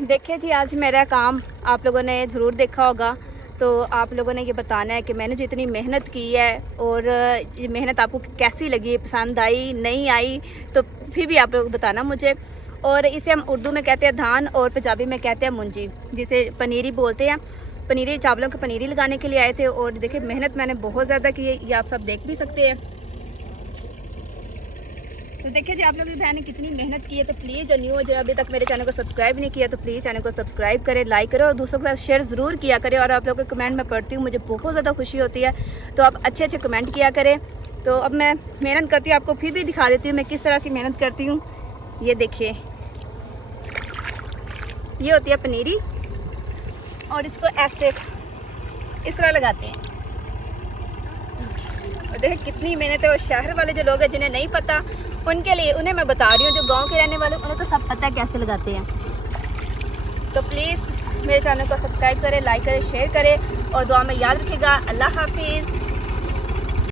देखिए जी, आज मेरा काम आप लोगों ने ज़रूर देखा होगा। तो आप लोगों ने ये बताना है कि मैंने जो इतनी मेहनत की है और ये मेहनत आपको कैसी लगी, पसंद आई नहीं आई, तो फिर भी आप लोग बताना मुझे। और इसे हम उर्दू में कहते हैं धान और पंजाबी में कहते हैं मुंजी, जिसे पनीरी बोलते हैं। पनीरी चावलों की पनीरी लगाने के लिए आए थे। और देखिए मेहनत मैंने बहुत ज़्यादा की है, ये आप सब देख भी सकते हैं। तो देखिए जी, आप लोगों की बहन ने कितनी मेहनत की है। तो प्लीज़ जो न्यू है, जो अभी तक मेरे चैनल को सब्सक्राइब नहीं किया, तो प्लीज़ चैनल को सब्सक्राइब करें, लाइक करें और दूसरों के साथ शेयर ज़रूर किया करें। और आप लोगों के कमेंट मैं पढ़ती हूँ, मुझे बहुत ज़्यादा खुशी होती है। तो आप अच्छे अच्छे कमेंट किया करें। तो अब मैं मेहनत करती हूँ, आपको फिर भी दिखा देती हूँ मैं किस तरह की मेहनत करती हूँ। ये देखिए, ये होती है पनीरी और इसको ऐसे इस तरह लगाते हैं। और देखिए कितनी मेहनत है। और शहर वाले जो लोग हैं जिन्हें नहीं पता, उनके लिए उन्हें मैं बता रही हूँ। जो गांव के रहने वाले उन्हें तो सब पता है कैसे लगाते हैं। तो प्लीज़ मेरे चैनल को सब्सक्राइब करें, लाइक करें, शेयर करें और दुआ में याद रखिएगा। अल्लाह हाफिज़।